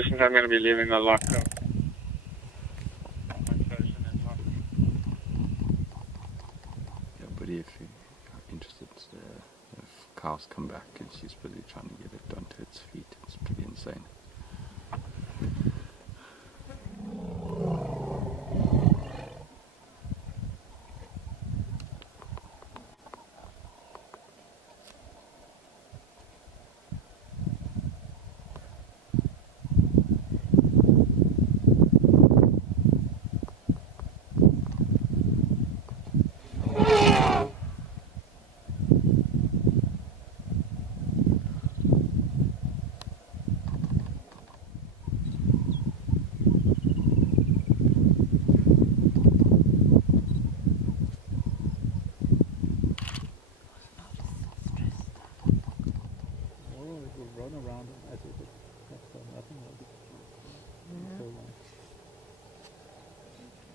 since I'm going to be leaving the locker. Yeah, but if you're interested, if cows come back and she's busy trying to get it onto its feet, it's pretty insane. Run around as if it has nothing like it. So long.